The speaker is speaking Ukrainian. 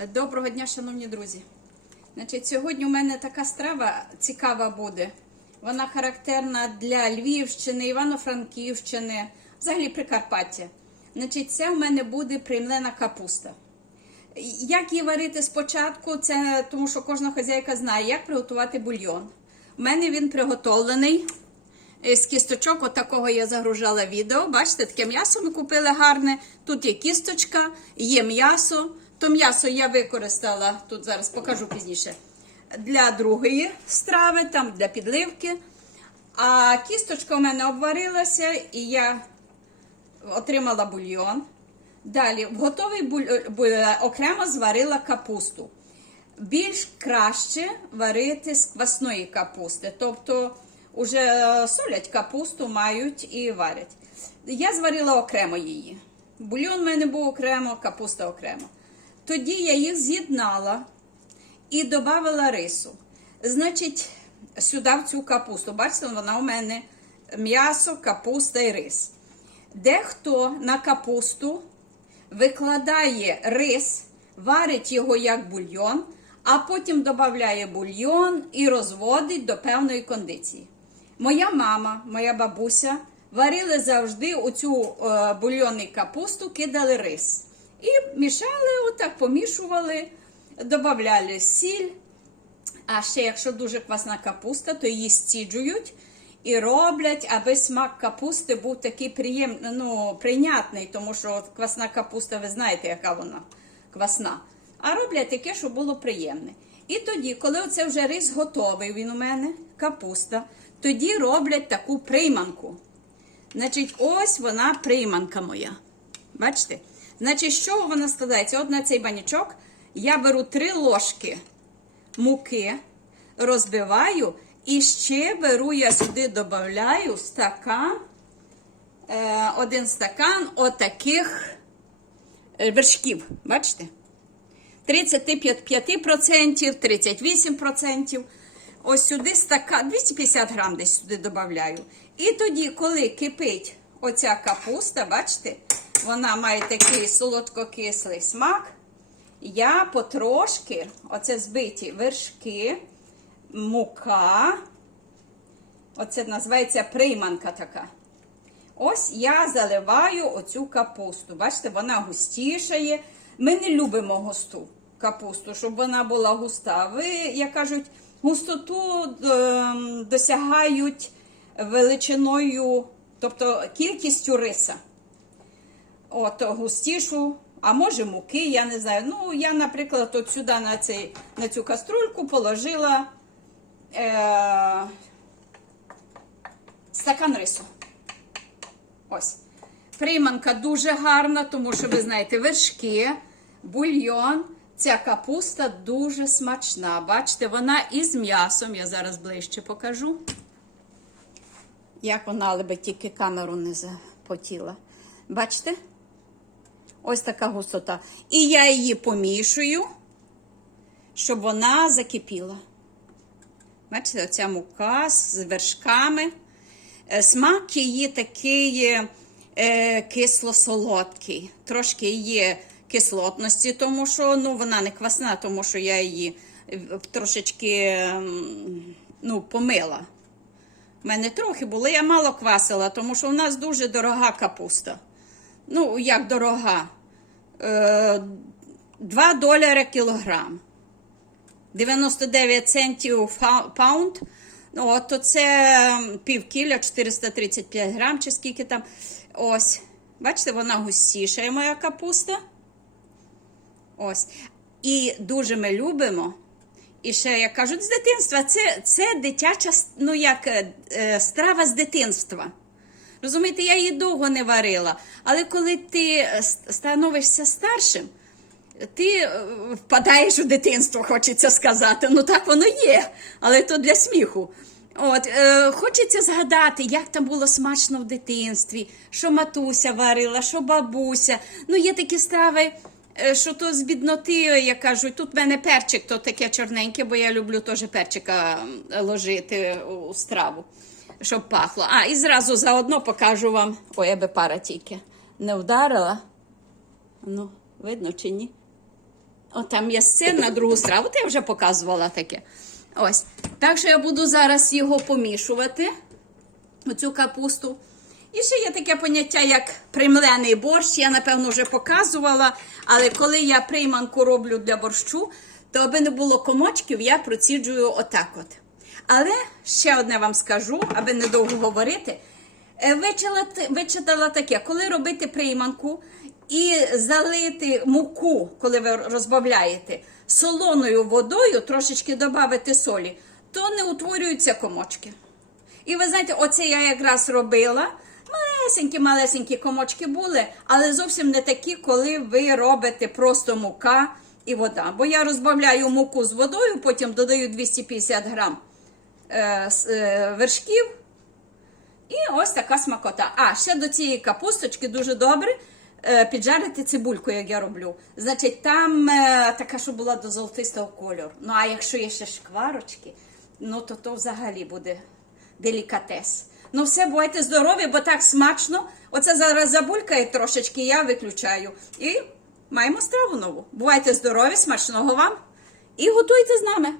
Доброго дня, шановні друзі. Значить, сьогодні у мене така страва цікава буде. Вона характерна для Львівщини, Івано-Франківщини, взагалі Прикарпаття. Значить, це в мене буде приймлена капуста. Як її варити спочатку, це тому що кожна хазяйка знає, як приготувати бульйон. У мене він приготовлений е, з кісточок. От такого я загружала відео. Бачите, таке м'ясо ми купили гарне. Тут є кісточка, є м'ясо. То м'ясо я використала, тут зараз покажу пізніше, для другої страви, там для підливки. А кісточка у мене обварилася, і я отримала бульйон. Далі в готовий буль... окремо зварила капусту. Більш краще варити з квасної капусти. Тобто вже солять капусту, мають і варять. Я зварила окремо її. Бульйон в мене був окремо, капуста окремо. Тоді я їх з'єднала і додала рису. Значить, сюди в цю капусту. Бачите, вона у мене м'ясо, капуста і рис. Дехто на капусту викладає рис, варить його як бульйон, а потім додає бульйон і розводить до певної кондиції. Моя мама, моя бабуся варили завжди у цю е, бульйонну капусту, кидали рис. І мішали, отак помішували, додавали сіль. А ще, якщо дуже квасна капуста, то її стіджують і роблять, аби смак капусти був такий приєм... ну, прийнятний, тому що квасна капуста, ви знаєте, яка вона квасна. А роблять таке, щоб було приємне. І тоді, коли оце вже рис готовий, він у мене, капуста, тоді роблять таку прийманку. Значить, ось вона прийманка моя. Бачите? Значить, чого вона складається? От на цей банячок я беру три ложки муки, розбиваю і ще беру, я сюди додаю стакан, е, один стакан отаких е, вершків. Бачите? 35%, 38%. Ось сюди стакан, 250 грам десь сюди додаю. І тоді, коли кипить оця капуста, бачите, вона має такий солодко-кислий смак. Я потрошки, оце збиті вершки, мука. Оце називається прийманка така. Ось я заливаю оцю капусту. Бачите, вона густішає. Ми не любимо густу капусту, щоб вона була густа. Ви, як кажуть, густоту ем, досягають величиною, тобто кількістю риса. От густішу, а може муки, я не знаю. Ну, я, наприклад, от сюди на, цей, на цю каструльку положила е, стакан рису. Ось. Приманка дуже гарна, тому що ви знаєте, вершки, бульйон. Ця капуста дуже смачна. Бачите, вона із м'ясом. Я зараз ближче покажу. Як вона, але би тільки камеру не запотіла. Бачите? Ось така густота. І я її помішую, щоб вона закипіла. Бачите, оця мука з вершками. Е, Смак її такий е, кисло-солодкий. Трошки є кислотності, тому що ну, вона не квасна, тому що я її е, трошечки ну, помила. У мене трохи було, я мало квасила, тому що у нас дуже дорога капуста. Ну, як дорога? Е, 2 доляри кілограм. 99 центів паунд. Ну, от то це пів кіля, 435 грам, чи скільки там. Ось. Бачите, вона густіша, моя капуста. Ось. І дуже ми любимо. І ще, як кажуть, з дитинства це, це дитяча ну, як, е, е, страва з дитинства. Розумієте, я її довго не варила. Але коли ти е, становишся старшим, ти е, впадаєш у дитинство, хочеться сказати. Ну так воно є, але то для сміху. От, е, Хочеться згадати, як там було смачно в дитинстві, що матуся варила, що бабуся. Ну, є такі страви, е, що то з бідноти, як кажуть, тут в мене перчик, то таке чорненьке, бо я люблю теж перчика ложити у страву, щоб пахло. А, і зразу заодно покажу вам. Ой, я би пара тільки не вдарила. Ну, видно чи ні? От там є сир на другу страву, то я вже показувала таке. Ось. Так що я буду зараз його помішувати, оцю капусту. І ще є таке поняття, як примлений борщ. Я, напевно, вже показувала. Але коли я прийманку роблю для борщу, то аби не було комочків, я проціджую отак от. Але ще одне вам скажу, аби недовго говорити. Е, Вичитала, вичитала таке, коли робити прийманку і залити муку, коли ви розбавляєте, солоною водою, трошечки додати солі, то не утворюються комочки. І ви знаєте, оце я якраз робила. Малесенькі, малесенькі комочки були, але зовсім не такі, коли ви робите просто мука і вода. Бо я розбавляю муку з водою, потім додаю 250 грам вершків. І ось така смакота. А ще до цієї капусточки дуже добре е, піджарити цибульку, як я роблю. Значить, там е, така, що була до золотистого кольору. Ну, а якщо є ще шкварочки, ну то то взагалі буде делікатес. Ну, все, бувайте здорові, бо так смачно. Оце зараз забулькає трошечки, я виключаю. І маємо страву нову. Бувайте здорові, смачного вам. І готуйте з нами.